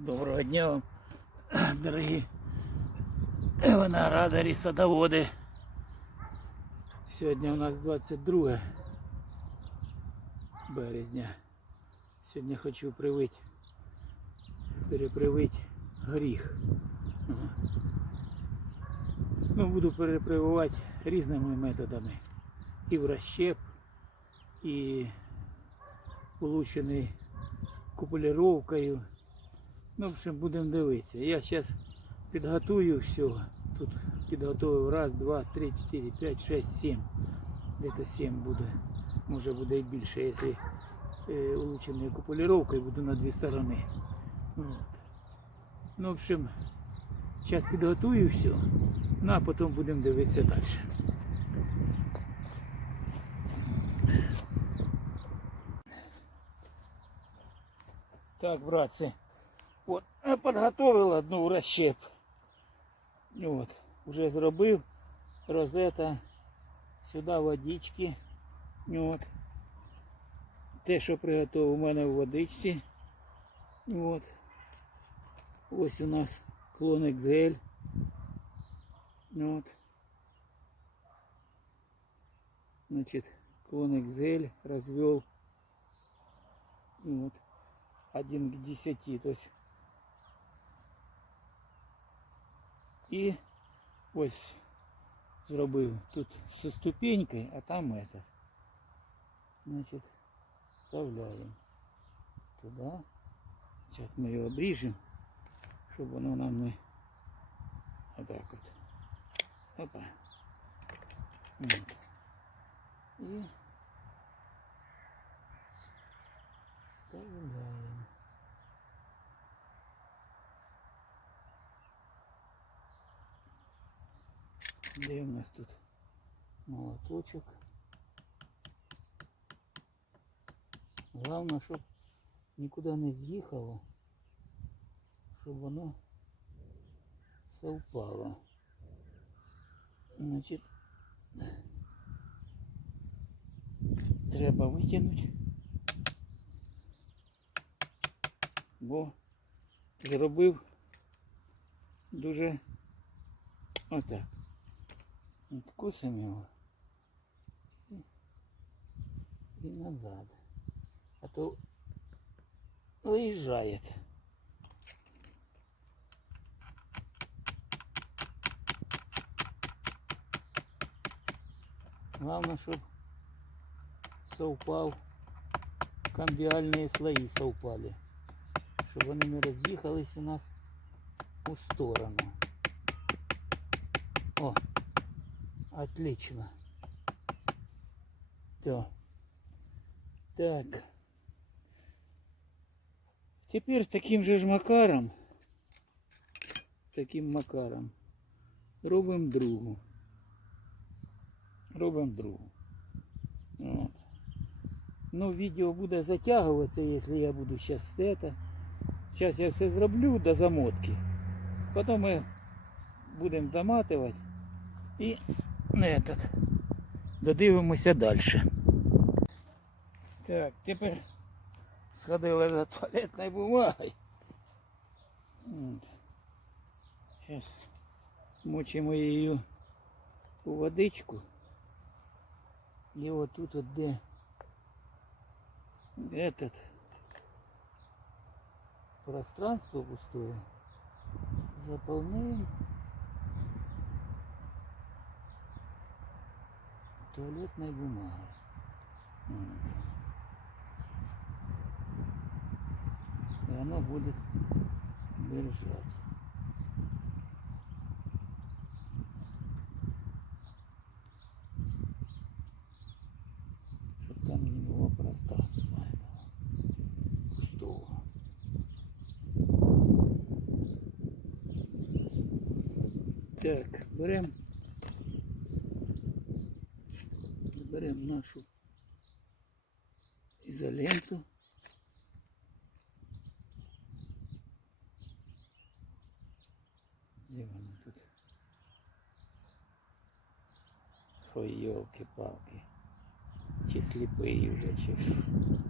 Доброго дня вам, дорогі виноградарі, садоводи. Сьогодні у нас 22 березня. Сьогодні хочу привити, перепривити горіх. Ну, буду перепрививати різними методами. І в розщеп, і получений купуліровкою. Ну, в общем, будемо дивитися. Я зараз підготую все. Тут підготовив раз, два, три, чотири, п'ять, шесть, сім. Десь сім буде. Може буде і більше, якщо е, улучшеною купуліровкою буду на дві сторони. От. Ну, в общем, зараз підготую все, ну а потім будемо дивитися далі. Так, братці, от, я підготовив одну в розщеп. От, вже зробив розета, сюди водички. От. Те, що приготував у мене в водичці. От. Ось у нас клон XL. От. Значит, клон XL развел вот, 1 к 10, то есть і ось зробив тут зі ступенькою, а там этот. Значит, вставляємо туди. Зараз ми його обріжемо, щоб воно нам не отак от. Опа. Вот. І вставляємо. Де у нас тут молоточок? Головне, щоб нікуди не з'їхало, щоб воно совпало. Значить, треба витягнути, бо зробив дуже отак. Откусим його і, і назад. А то виїжджає. Главное, чтобы совпал, камбіальні слої совпали. Щоб вони не роз'їхались у нас у сторону. О, отлично. То. Так. Теперь таким же ж макаром, таким макаром робимо другу. Робимо другу. От. Ну, відео буде затягуватися, якщо я буду зараз це. Зараз я все зроблю до замотки. Потім ми будемо доматувати і не этот, додивимося далі. Так, тепер сходили за туалетною бумагою. Зараз мочимо її у водичку. И вот тут вот где этот пространство пустое заполняем туалетной бумагой. Вот. И оно будет держать. Чтобы там не было пространства этого пустого. Так, берем берем нашу изоленту. Где вона тут? Ой, елки-палки. Чи сліпий вже, чи що.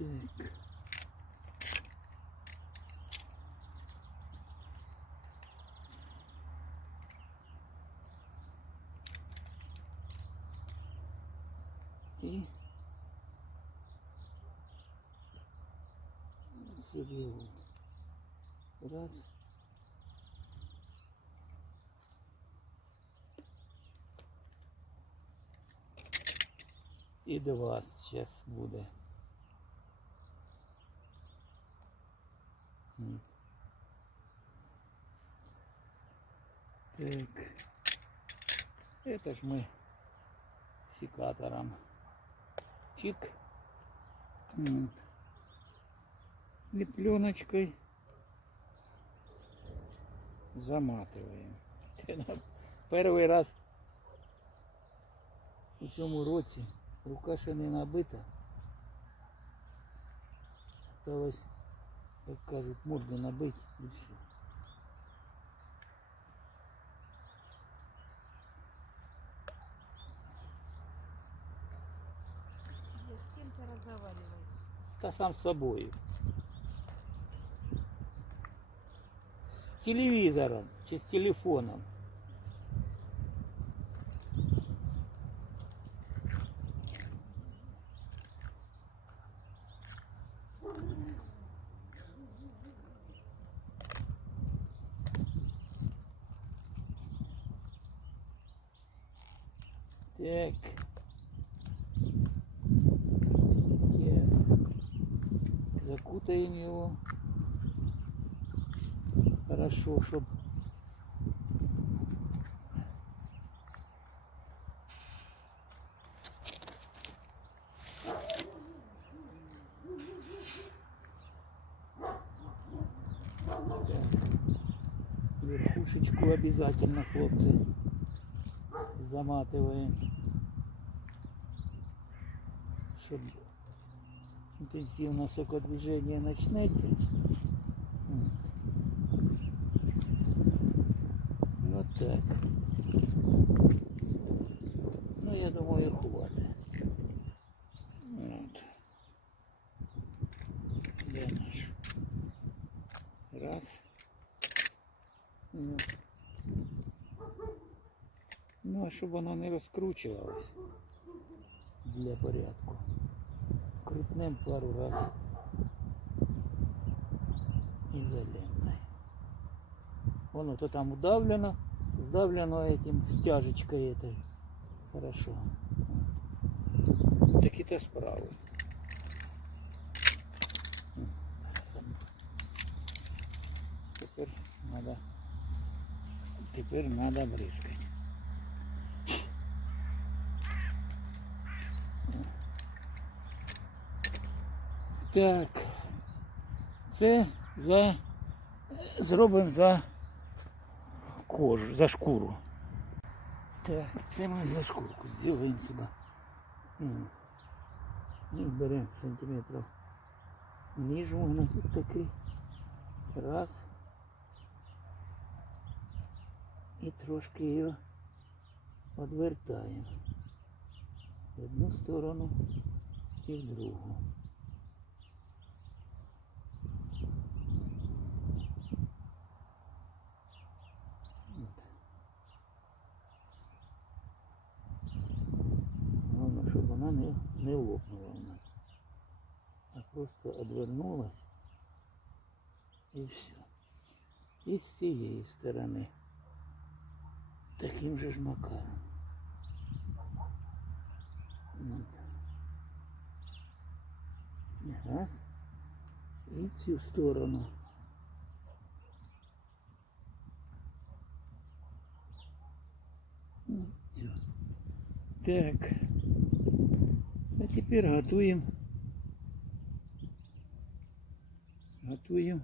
Так. І сюди от. Раз. І до вас зараз буде. Так. Это ж мы секатором. Чик. И пленочкой заматываем. Перший раз у цьому році рука ще не набита. Осталось, як кажуть, морду набити і все. С кем ты разговариваешь? Та сам з собою. З телевізором чи з телефоном. Так. Так. Закутаем его. Хорошо, чтобы верхушечку обязательно, хлопцы, заматываем, чтобы интенсивное сокодвижение начнется. Вот так. Ну, я думаю, хватит. Вот. Де наш? Раз. Ну. Ну, а щоб воно не розкручувалось для порядку. Крутнем пару раз изолентой. Воно то там удавлено, сдавлено этим стяжечкой этой. Хорошо. Такі-то справи. Тепер надо, тепер надо бризкать. Так. Це за зробимо за кожу, за шкуру. Так, це ми за шкурку зробимо сюди. І беремо сантиметрів. Ніж у тут такий. Раз. І трошки його відвертаємо. В одну сторону і в другу. вона не, не лопнула у нас. А просто одвернулась і все. І з цієї сторони. Таким же ж макаром. От. Раз. І в цю сторону. Ну, всё. Так. Теперь готовим. Готовим.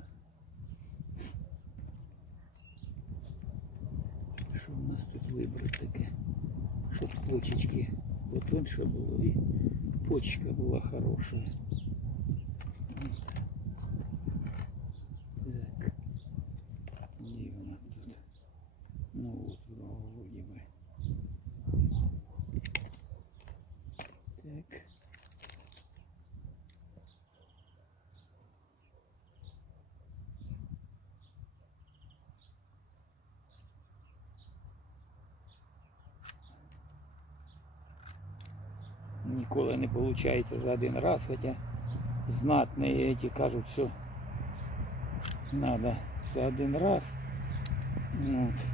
Що у нас тут вибрати таке? Щоб почечки потоньше було і почка була хороша. От. Так. Где вона тут? Ну вот, вроде бы. Так ніколи не виходить за один раз, хоча знатні эти кажуть, що треба за один раз. От.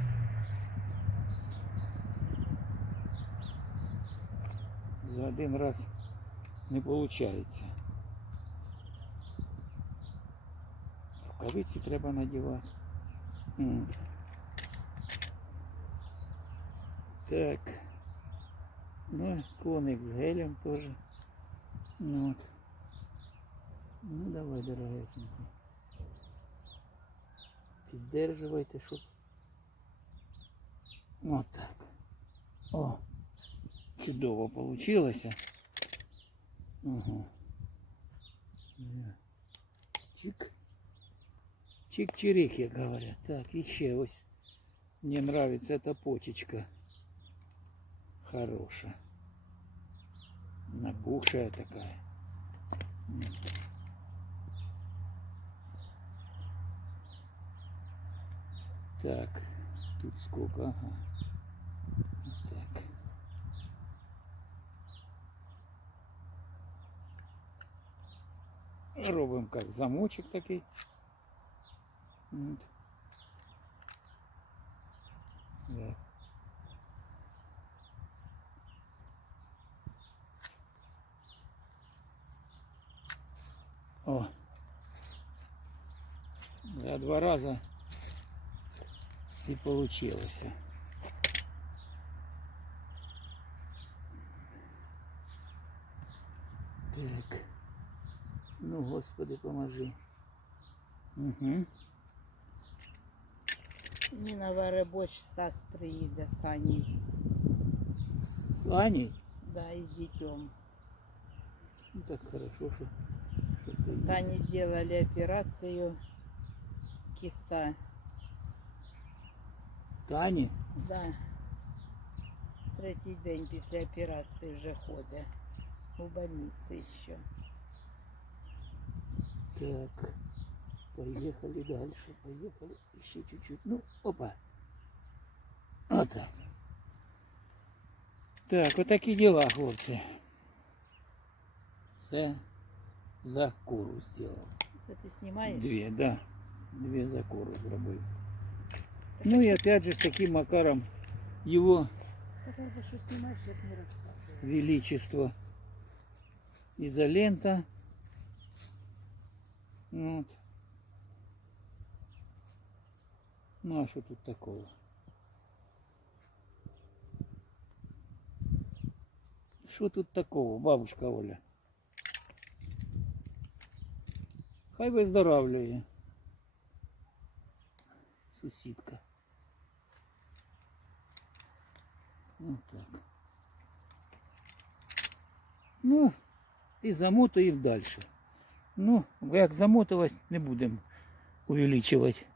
За один раз не виходить. Рукавиці треба надівати. От. Так. Ну, коник з гелем теж. Ну, от. ну давай, дорогесенький. Піддерживайте, щоб. От так. О, чудово получилося. Ага. Да. Чик. Чик-чирик, як говорять. Так, і ще. Мне нравится эта почечка. Хорошая. Набухшая такая. Так, тут сколько? Ага. Так. Робимо як замочок такий. От. Так. О. За два раза и получилось. Так. Ну, Господи, поможи. Угу. Ніна варе борщ, Стас приїде з Аней. С Аней? Да, і з дітьом. Ну так хорошо, что, что ты... Тані зробили операцію киста. Тане? Да. Третій день після операції вже ходить. У больниці ще. Так. Поехали дальше. Поехали. Еще чуть-чуть. Ну, опа. Вот так. Так, вот такі дела, хлопці. Все за куру зробив. Це ти знімаєш? Две, да. Две за куру зробив. Ну и опять же с таким макаром его Так треба що знімаєш, як не розказуєш. величество изолента. Вот. Ну а что тут такого? Что тут такого, бабушка Оля? Хай виздоравлює. Сусідка. Вот так. Ну, і замотуємо далі. Ну, як замотувати, не будемо увеличувати